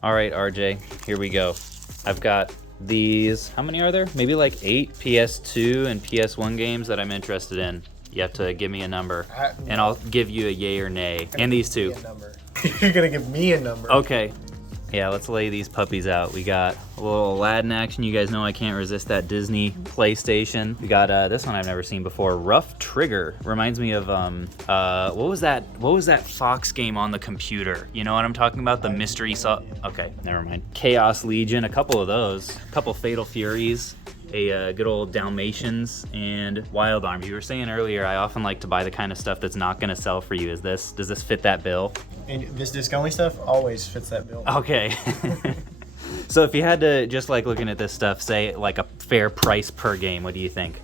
All right, RJ, here we go. I've got these, how many are there? Maybe like 8 PS2 and PS1 games that I'm interested in. You have to give me a number, and I'll give you a yay or nay. And these two. You're gonna give me a number. Okay. Yeah, let's lay these puppies out. We got a little Aladdin action. You guys know I can't resist that Disney PlayStation. We got this one I've never seen before. Rough Trigger. Reminds me of what was that Fox game on the computer? You know what I'm talking about? The mystery Okay, never mind. Chaos Legion, a couple of those. A couple Fatal Furies. A good old Dalmatians and Wild Arms. You were saying earlier I often like to buy the kind of stuff that's not going to sell for you. Does this fit that bill? And this disc only stuff always fits that bill. Okay. So if you had to, just like looking at this stuff, say like a fair price per game, what do you think?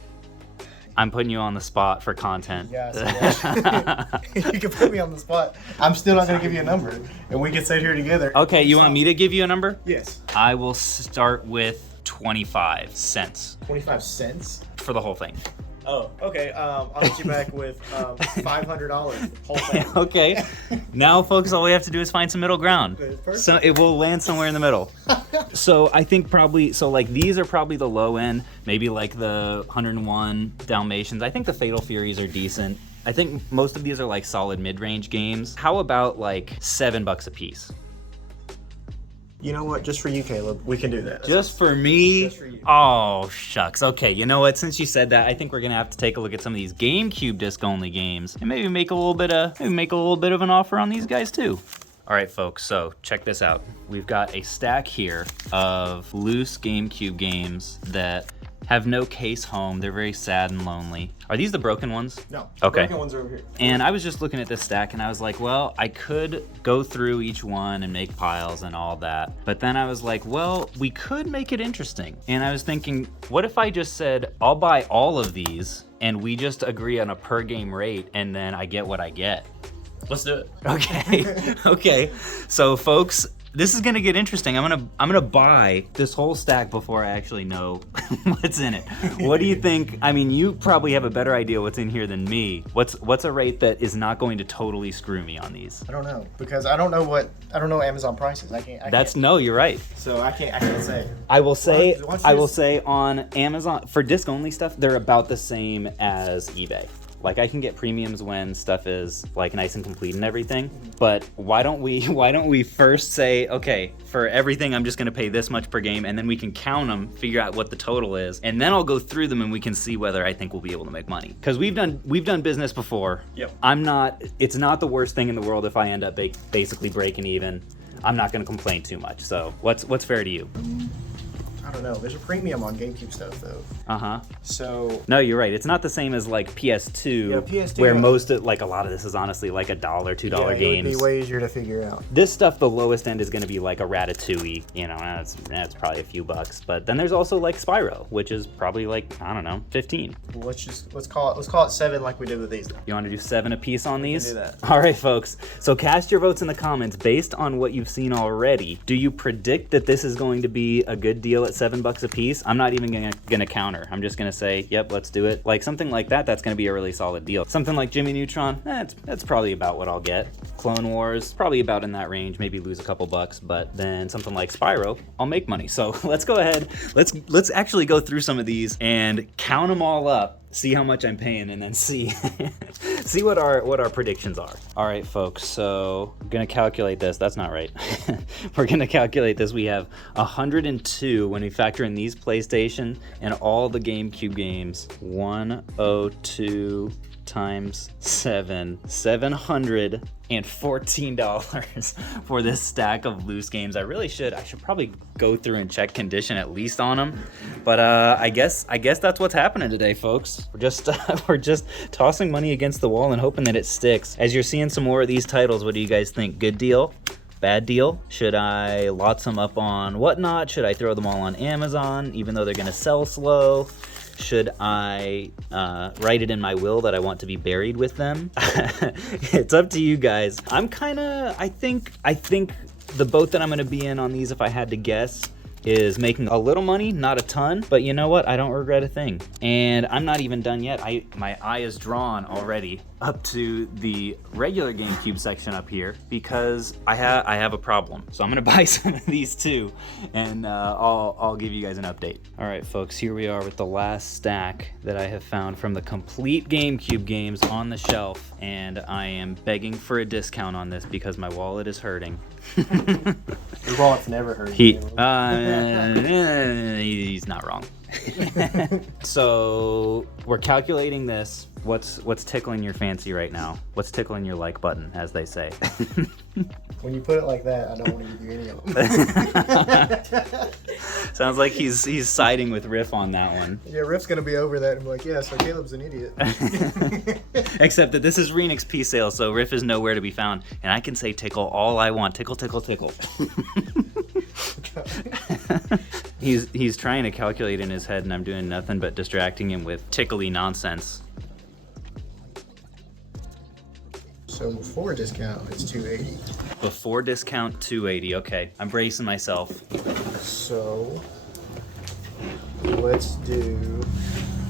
I'm putting you on the spot for content. Yeah, you can put me on the spot. I'm still not going to give you a number, and we can sit here together. Okay, you want me to give you a number? Yes. I will start with 25 cents. 25 cents? For the whole thing. Oh, okay. I'll get you back with $500 whole thing. Okay. Now, folks, all we have to do is find some middle ground. So it will land somewhere in the middle. So I think probably, like these are probably the low end, maybe like the 101 Dalmatians. I think the Fatal Furies are decent. I think most of these are like solid mid-range games. How about like $7 a piece? You know what? Just for you, Caleb, we can do that. Just for me? Just for you. Oh, shucks. Okay, you know what? Since you said that, I think we're gonna have to take a look at some of these GameCube disc-only games and maybe make a little bit of an offer on these guys too. All right, folks. So check this out. We've got a stack here of loose GameCube games that have no case home. They're very sad and lonely. Are these the broken ones? No. Okay. The broken ones are over here. And I was just looking at this stack and I was like, well, I could go through each one and make piles and all that. But then I was like, well, we could make it interesting. And I was thinking, what if I just said, I'll buy all of these and we just agree on a per game rate and then I get what I get? Let's do it. Okay. Okay. So folks, this is gonna get interesting. I'm gonna buy this whole stack before I actually know what's in it. What do you think? I mean, you probably have a better idea what's in here than me. What's a rate that is not going to totally screw me on these? I don't know, because I don't know Amazon prices. I can't. No, you're right. So I can't say. I will say Once on Amazon for disc only stuff, they're about the same as eBay. Like I can get premiums when stuff is like nice and complete and everything, but why don't we first say, okay, for everything I'm just gonna pay this much per game, and then we can count them, figure out what the total is, and then I'll go through them and we can see whether I think we'll be able to make money. Because we've done business before. Yep. It's not the worst thing in the world if I end up basically breaking even. I'm not gonna complain too much. So what's fair to you? I don't know. There's a premium on GameCube stuff though. Uh-huh. So no, you're right. It's not the same as like PS2, yeah, PS2 where a lot of this is honestly like $1, $2 games. It would be way easier to figure out. This stuff, the lowest end is going to be like a Ratatouille. You know, that's probably a few bucks. But then there's also like Spyro, which is probably like, I don't know, 15. Well, let's call it 7 like we did with these. You want to do 7 a piece on these? We can do that. All right, folks. So cast your votes in the comments based on what you've seen already. Do you predict that this is going to be a good deal at $7 a piece? I'm not even gonna counter. I'm just gonna say, yep, let's do it. Like something like that, that's gonna be a really solid deal. Something like Jimmy Neutron, that's probably about what I'll get. Clone Wars, probably about in that range, maybe lose a couple bucks, but then something like Spyro, I'll make money. So let's go ahead, let's actually go through some of these and count them all up, see how much I'm paying, and then see see what our predictions are. All right, folks, so I'm gonna calculate this. That's not right. We're gonna calculate this. We have 102 when we factor in these PlayStation and all the GameCube games. 102 times 7, $714 for this stack of loose games. I should probably go through and check condition at least on them, but I guess that's what's happening today, folks. We're just tossing money against the wall and hoping that it sticks. As you're seeing some more of these titles, what do you guys think? Good deal? Bad deal? Should I lot some up on Whatnot? Should I throw them all on Amazon even though they're gonna sell slow? Should I write it in my will that I want to be buried with them? It's up to you guys. I think the boat that I'm gonna be in on these, if I had to guess, is making a little money, not a ton, but you know what? I don't regret a thing. And I'm not even done yet. My eye is drawn already up to the regular GameCube section up here because I have a problem. So I'm gonna buy some of these too, and I'll give you guys an update. All right, folks, here we are with the last stack that I have found from the complete GameCube games on the shelf, and I am begging for a discount on this because my wallet is hurting. Your wallet's never hurting. He's not wrong. So we're calculating this. What's tickling your fancy right now? What's tickling your like button, as they say? When you put it like that, I don't want to give you any of them. Sounds like he's siding with Riff on that one. Yeah, Riff's gonna be over that and be like, yeah, so Caleb's an idiot. Except that this is Renix P sale, so Riff is nowhere to be found, and I can say tickle all I want. Tickle, tickle, tickle. He's trying to calculate in his head, and I'm doing nothing but distracting him with tickly nonsense. So before discount, it's $280. Before discount, $280. Okay, I'm bracing myself. So let's do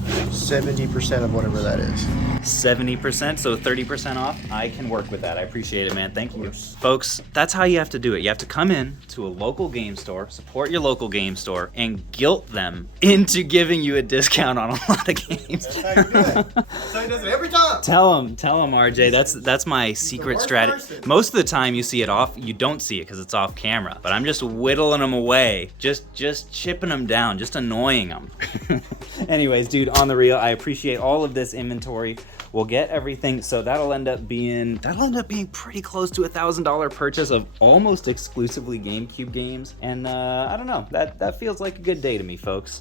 70% of whatever that is. 70%, so 30% off. I can work with that. I appreciate it, man. Thank you. Folks, that's how you have to do it. You have to come in to a local game store, support your local game store, and guilt them into giving you a discount on a lot of games. That's how you do it. That's how he does it every time. Tell him, RJ. That's my secret strategy. Most of the time you see it off, you don't see it because it's off camera. But I'm just whittling them away, just chipping them down, just annoying them. Anyways, dude, on the real, I appreciate all of this inventory. We'll get everything, so that'll end up being pretty close to $1,000 purchase of almost exclusively GameCube games. And I don't know, that feels like a good day to me, folks.